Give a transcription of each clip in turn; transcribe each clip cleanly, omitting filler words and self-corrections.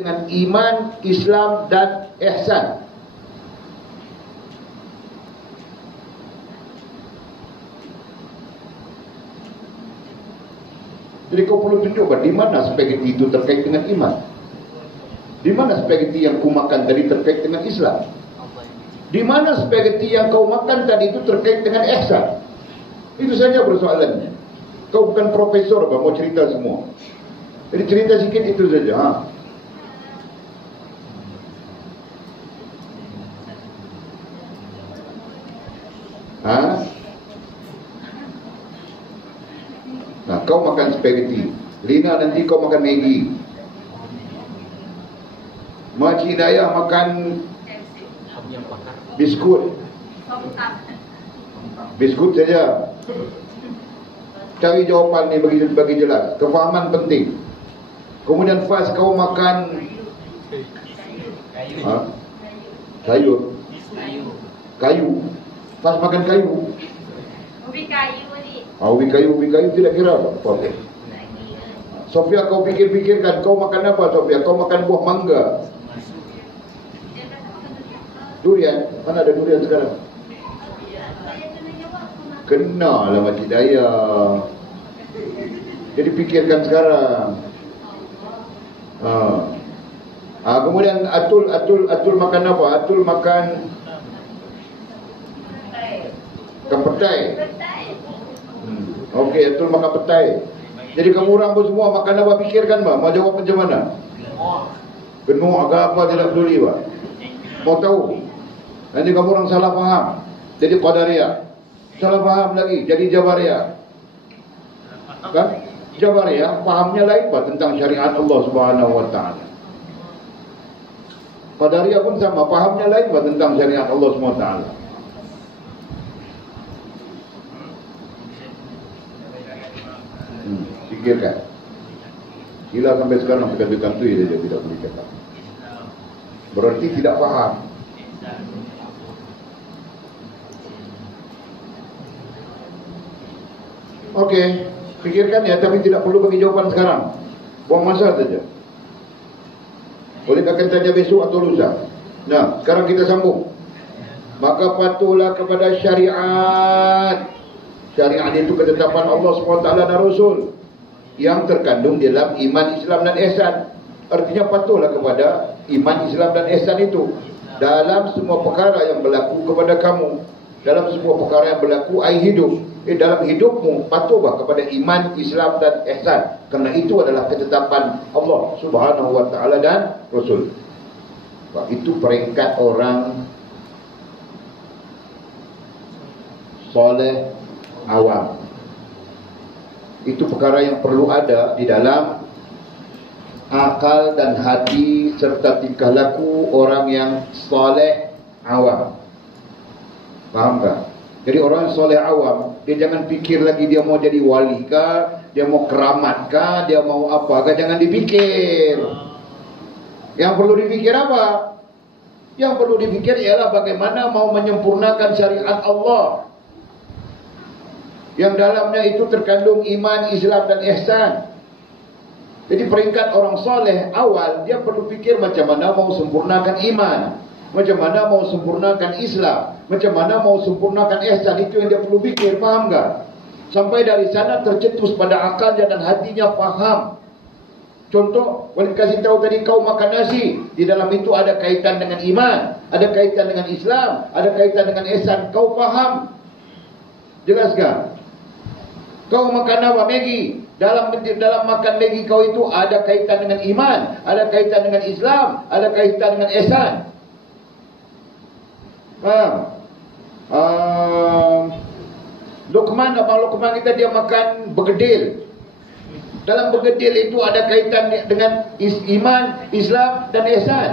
dengan iman, Islam dan ihsan. Jadi kau perlu tunjukkan di mana spaghetti itu terkait dengan iman. Di mana spaghetti yang kau makan tadi terkait dengan Islam. Di mana spaghetti yang kau makan tadi itu terkait dengan ihsan. Itu saja persoalannya. Kau bukan profesor apa mau cerita semua. Jadi cerita sikit itu saja. Nah, kau makan spaghetti, Lina nanti kau makan Maggi, Makcik Daya makan biskut. Biskut saja. Cari jawapan ni bagi jelas. Kefahaman penting. Kemudian Faz kau makan sayur. Kayu. Faz makan kayu. Ubi kayu ni. Ubi kayu tidak kira apa. Sofia kau fikir-fikirkan kau makan apa Sofia? Kau makan buah mangga. Durian. Mana ada durian sekarang? Kena lah Makcik Daya. Jadi fikirkan sekarang. Kemudian Atul makan apa? Atul makan petai. Okey, Atul makan petai. Jadi kamu orang pun semua makan apa? Fikirkan bah. Mau jawab macam mana? Genuk agak apa tidak peduli bah. Mau tahu? Nanti kamu orang salah faham. Jadi Qadariyah. Salah faham lagi, jadi Jabariyah. Kan? Jabariyah fahamnya lain pak tentang syariat Allah Subhanahu wa taala. Qadariyah pun sama, fahamnya lain pak tentang syariat Allah Subhanahu wa taala. Fikirkan. Gila sampai sekarang pekan-pekan tu dia tidak boleh cakap. Berarti tidak faham. Okey, fikirkan ya, tapi tidak perlu bagi jawapan sekarang. Buang masa saja. Boleh akan tanya besok atau lusa. Nah, sekarang kita sambung. Maka patuhlah kepada syariat. Syariat itu ketetapan Allah SWT dan Rasul yang terkandung dalam iman, Islam dan ihsan. Artinya patuhlah kepada iman, Islam dan ihsan itu dalam semua perkara yang berlaku kepada kamu. Dalam semua perkara yang berlaku hidup. Dalam hidupmu patuhlah kepada iman, Islam dan ihsan. Kerana itu adalah ketetapan Allah Subhanahu wa taala dan Rasul. Itu peringkat orang soleh awam. Itu perkara yang perlu ada di dalam akal dan hati serta tingkah laku orang yang soleh awam. Faham tak? Jadi orang soleh awam, dia jangan fikir lagi dia mau jadi wali kah, dia mau keramat kah, dia mau apa kah, jangan dipikir. Yang perlu dipikir apa? Yang perlu dipikir ialah bagaimana mau menyempurnakan syariat Allah, yang dalamnya itu terkandung iman, Islam dan ihsan. Jadi peringkat orang soleh awal, dia perlu fikir macam mana mau sempurnakan iman, macam mana mau sempurnakan Islam, macam mana mau sempurnakan ihsan. Itu yang dia perlu fikir, faham tak? Sampai dari sana tercetus pada akalnya dan hatinya faham. Contoh, boleh kasih tahu tadi kau makan nasi, di dalam itu ada kaitan dengan iman, ada kaitan dengan Islam, ada kaitan dengan ihsan. Kau faham? Jelaskan. Kau makan apa? Maggi. Dalam makan Maggi kau itu ada kaitan dengan iman, ada kaitan dengan Islam, ada kaitan dengan ihsan. Faham? Luqman kita dia makan bergedil. Dalam bergedil itu ada kaitan dengan iman, Islam dan ihsan.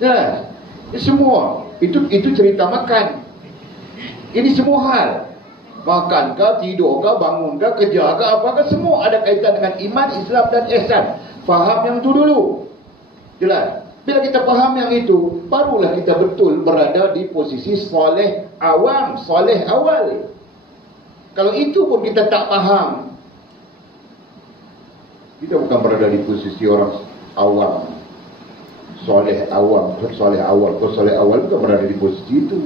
Jelas? Semua itu cerita makan. Ini semua hal. Makan kah, tidur kah, bangun kah, kerja kah, apakah, semua ada kaitan dengan iman, Islam dan ihsan. Faham yang itu dulu. Jelas? Bila kita faham yang itu, barulah kita betul berada di posisi soleh awam, soleh awal. Kalau itu pun kita tak faham, kita bukan berada di posisi orang awam. soleh awal bukan berada di posisi itu.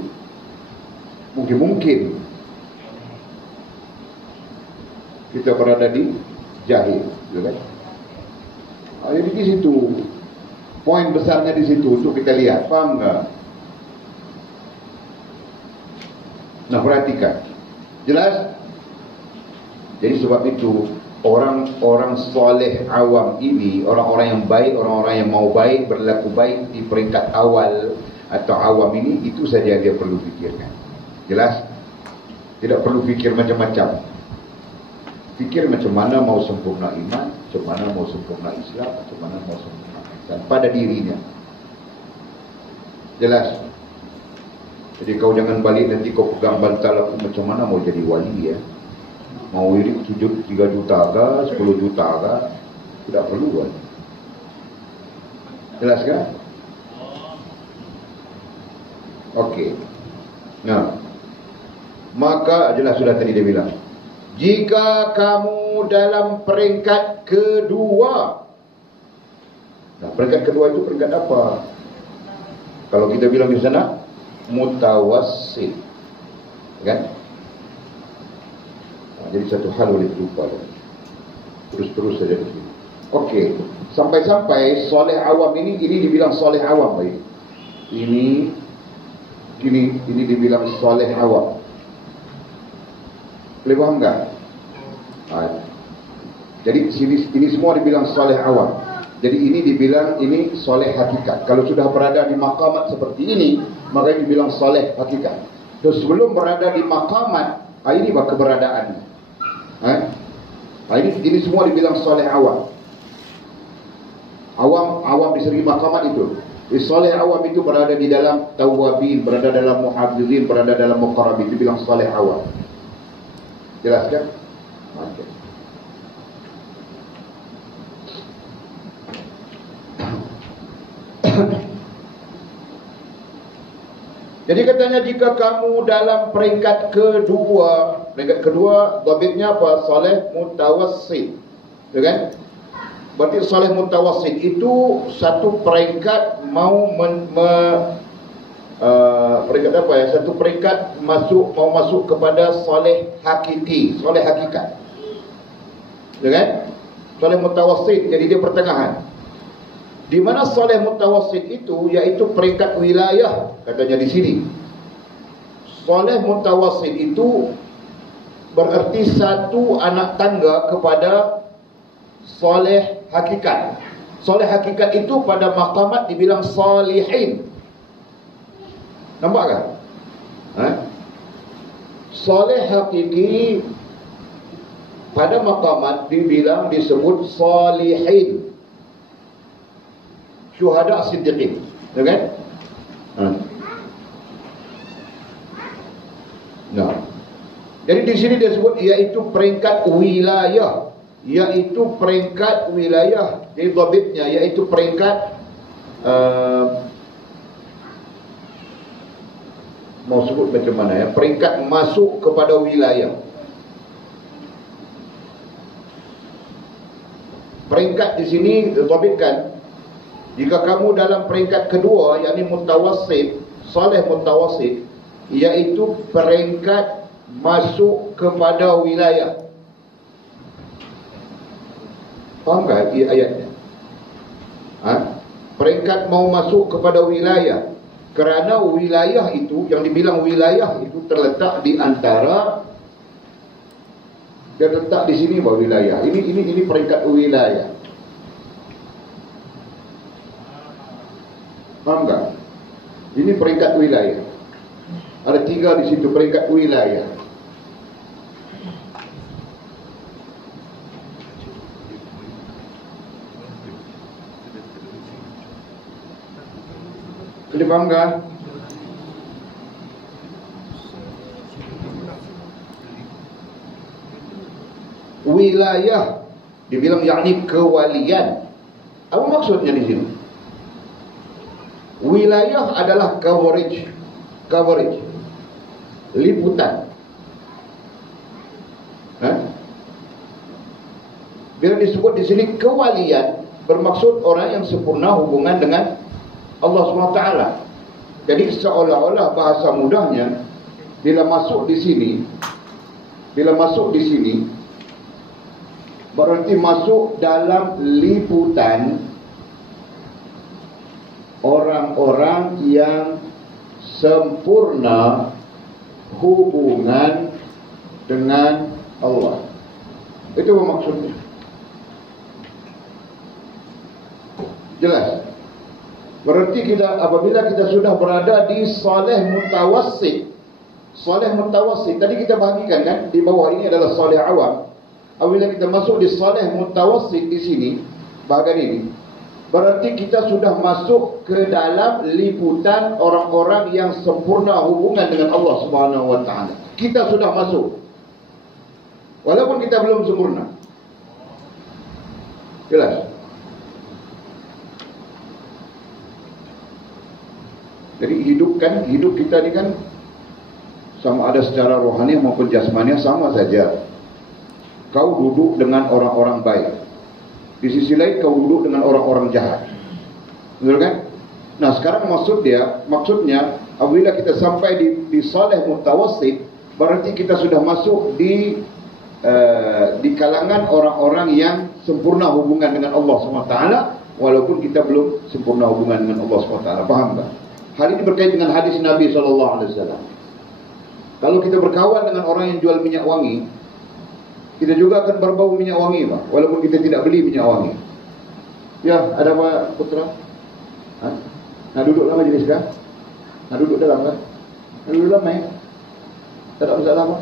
Mungkin kita berada di jahil, kan? Jadi di situ poin besarnya, di situ untuk kita lihat, paham nggak? Nah, perhatikan, jelas. Jadi sebab itu orang-orang soleh awam ini, orang-orang yang baik, orang-orang yang mau baik, berlaku baik di peringkat awal atau awam ini, itu saja dia perlu fikirkan. Jelas? Tidak perlu fikir macam-macam. Fikir macam mana mau sempurna iman, macam mana mau sempurna Islam, macam mana mau sempurna ihsan pada dirinya. Jelas? Jadi kau jangan balik nanti kau pegang bantal aku, macam mana mau jadi wali ya. Mau wirid sujud 3 juta ke 10 juta ke, tidak perlu kan? Jelas kan? Okey. Nah, maka jelas sudah tadi dia bilang, jika kamu dalam peringkat kedua. Nah, peringkat kedua itu peringkat apa? Kalau kita bilang di sana mutawassit, kan? Jadi satu hal boleh terlupa, terus saja di sini. Okey, sampai-sampai soleh awam ini dibilang soleh awam, baik. Ini dibilang soleh awam. Boleh faham tak? Jadi ini semua dibilang soleh awam. Jadi ini dibilang ini soleh hakikat. Kalau sudah berada di maqamat seperti ini, maka dibilang soleh hakikat. Terus sebelum berada di maqamat, ini keberadaannya. Ini semua dibilang soleh awam. Awam di segi maqamat itu. Soleh awam itu berada di dalam tawabin, berada dalam muhafizin, berada dalam muqarrabin, dibilang soleh awam. Jelas kan? Okay. Jadi katanya jika kamu dalam peringkat kedua dhabitnya apa? Soleh mutawassit, ya kan? Berarti soleh mutawassit itu satu peringkat peringkat apa ya? Satu peringkat mau masuk kepada soleh hakiki, soleh hakikat, ya kan? Soleh mutawassit, jadi dia pertengahan. Di mana soleh mutawassit itu, yaitu peringkat wilayah, katanya di sini. Soleh mutawassit itu berarti satu anak tangga kepada soleh hakikat. Soleh hakikat itu pada maqamat dibilang salihin. Nampak kan? Soleh hakiki pada maqamat disebut salihin. Syuhada siddiqin, ya kan? Nah, jadi di sini dia sebut yaitu peringkat wilayah, yaitu peringkat wilayah. Jadi dhabitnya yaitu peringkat mau sebut macam mana ya? Peringkat masuk kepada wilayah. Peringkat di sini dhabitkan. Jika kamu dalam peringkat kedua, yakni mutawassit, soleh mutawassit, yaitu peringkat masuk kepada wilayah. Faham tak ayatnya? Peringkat mau masuk kepada wilayah. Kerana wilayah itu, yang dibilang wilayah itu terletak di antara, dia letak di sini bahwa wilayah. Ini peringkat wilayah. Faham tak? Ini peringkat wilayah. Ada 3 di situ peringkat wilayah. Boleh faham tak? Wilayah dibilang yakni kewalian. Apa maksudnya di sini? Wilayah adalah coverage, liputan. Bila disebut di sini kewalian, bermaksud orang yang sempurna hubungan dengan Allah SWT. Jadi seolah-olah bahasa mudahnya, bila masuk di sini berarti masuk dalam liputan orang-orang yang sempurna hubungan dengan Allah. Itu maksudnya. Jelas? Berarti apabila kita sudah berada di saleh mutawassit. Saleh mutawassit, tadi kita bahagikan kan, di bawah ini adalah saleh awam. Apabila kita masuk di saleh mutawassit di sini, bahagian ini, berarti kita sudah masuk ke dalam liputan orang-orang yang sempurna hubungan dengan Allah Subhanahu wa taala. Kita sudah masuk. Walaupun kita belum sempurna. Jelas? Jadi hidup kita ni kan sama ada secara rohani maupun jasmani sama saja. Kau duduk dengan orang-orang baik, di sisi lain kau duduk dengan orang-orang jahat. Betul kan? Nah, sekarang maksudnya apabila kita sampai di saleh mutawassit, berarti kita sudah masuk di kalangan orang-orang yang sempurna hubungan dengan Allah SWT, walaupun kita belum sempurna hubungan dengan Allah SWT. Faham tak? Hal ini berkait dengan hadis Nabi SAW. Kalau kita berkawan dengan orang yang jual minyak wangi, kita juga akan berbau minyak wangi, Pak, walaupun kita tidak beli minyak wangi. Ya, ada Pak Putra? Nak duduk dalam majlis kah? Nak duduk dalam kah? Nak duduk dalam ya? Tak ada masalah, Pak.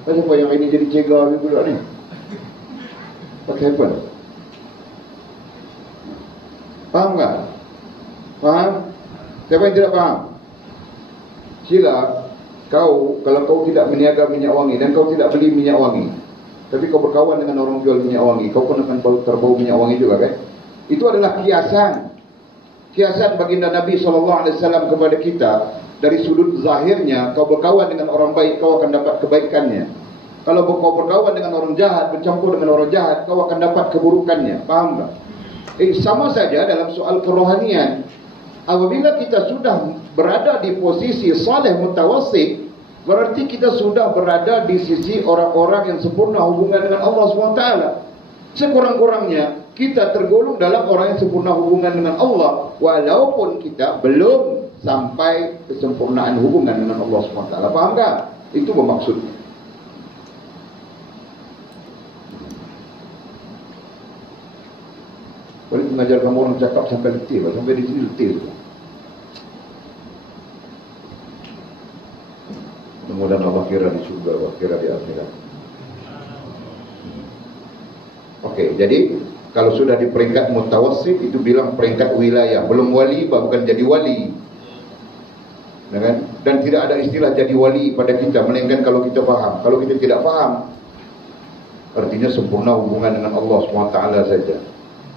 Kenapa yang ini jadi cegar ni pula ni? Pakai handphone. Faham tak? Faham? Siapa yang tidak faham? Sila kalau kau tidak meniaga minyak wangi dan kau tidak beli minyak wangi, tapi kau berkawan dengan orang jual minyak wangi, kau pun akan terbau minyak wangi juga kan? Itu adalah kiasan baginda Nabi SAW kepada kita. Dari sudut zahirnya, kau berkawan dengan orang baik, kau akan dapat kebaikannya. Kalau kau berkawan dengan orang jahat, bercampur dengan orang jahat, kau akan dapat keburukannya. Faham tak? Sama saja dalam soal kerohanian. Apabila kita sudah berada di posisi saleh mutawassit, berarti kita sudah berada di sisi orang-orang yang sempurna hubungan dengan Allah SWT. Sekurang-kurangnya kita tergolong dalam orang yang sempurna hubungan dengan Allah, walaupun kita belum sampai kesempurnaan hubungan dengan Allah SWT. Faham tak? Itu bermaksudnya. Boleh mengajar kamu orang cakap sampai letih, sampai di sini letih. Mudah-mudahan Allah kira di surga, Allah kira di akhirat. Okey, jadi kalau sudah di peringkat mutawassit, itu bilang peringkat wilayah. Belum wali, bukan jadi wali. Dan tidak ada istilah jadi wali pada kita, melainkan kalau kita faham. Kalau kita tidak faham, artinya sempurna hubungan dengan Allah SWT saja.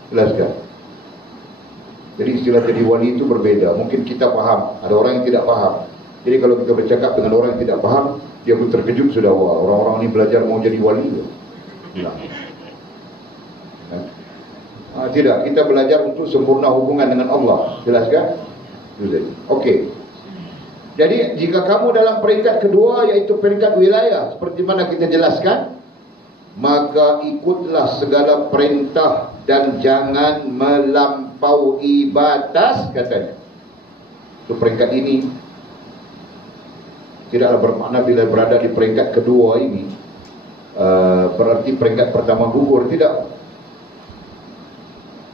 Jelaskan? Jadi istilah jadi wali itu berbeda. Mungkin kita faham, ada orang yang tidak faham. Jadi kalau kita bercakap dengan orang yang tidak faham, dia pun terkejut sudah. Wah, orang-orang ini belajar mau jadi wali. Nah. Tidak, kita belajar untuk sempurna hubungan dengan Allah. Jelaskan? Okey. Jadi jika kamu dalam peringkat kedua, yaitu peringkat wilayah, seperti mana kita jelaskan, maka ikutlah segala perintah dan jangan melampaui batas, katanya. Itu peringkat ini tidaklah bermakna bila berada di peringkat kedua ini berarti peringkat pertama gugur. Tidak.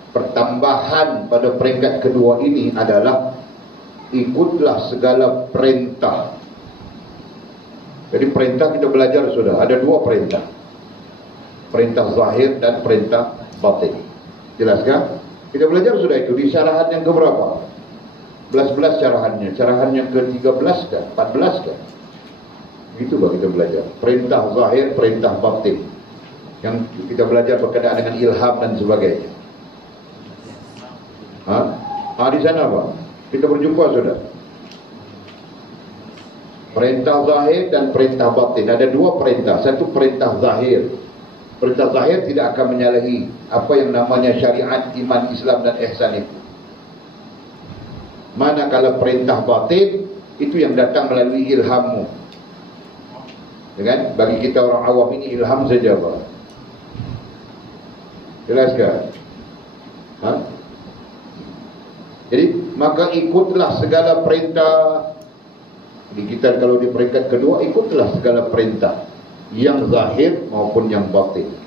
Pertambahan pada peringkat kedua ini adalah ikutlah segala perintah. Jadi perintah kita belajar sudah ada dua perintah, perintah zahir dan perintah batin. Jelaskan? Kita belajar sudah itu di syarahan yang keberapa? 11 syarahannya. Syarahan yang ke-13 kan? 14 kan? Itulah kita belajar. Perintah zahir, perintah batin. Yang kita belajar berkenaan dengan ilham dan sebagainya. Di sana apa? Kita berjumpa sudah. Perintah zahir dan perintah batin. Ada dua perintah. Satu perintah zahir. Perintah zahir tidak akan menyalahi apa yang namanya syariat, iman, Islam dan ihsan itu. Manakala perintah batin itu yang datang melalui ilhammu. Ya kan? Bagi kita orang awam ini ilham saja, Pak. Jelaskan? Ha? Jadi maka ikutlah segala perintah. Jadi kita kalau di peringkat kedua, ikutlah segala perintah yang zahir maupun yang batin.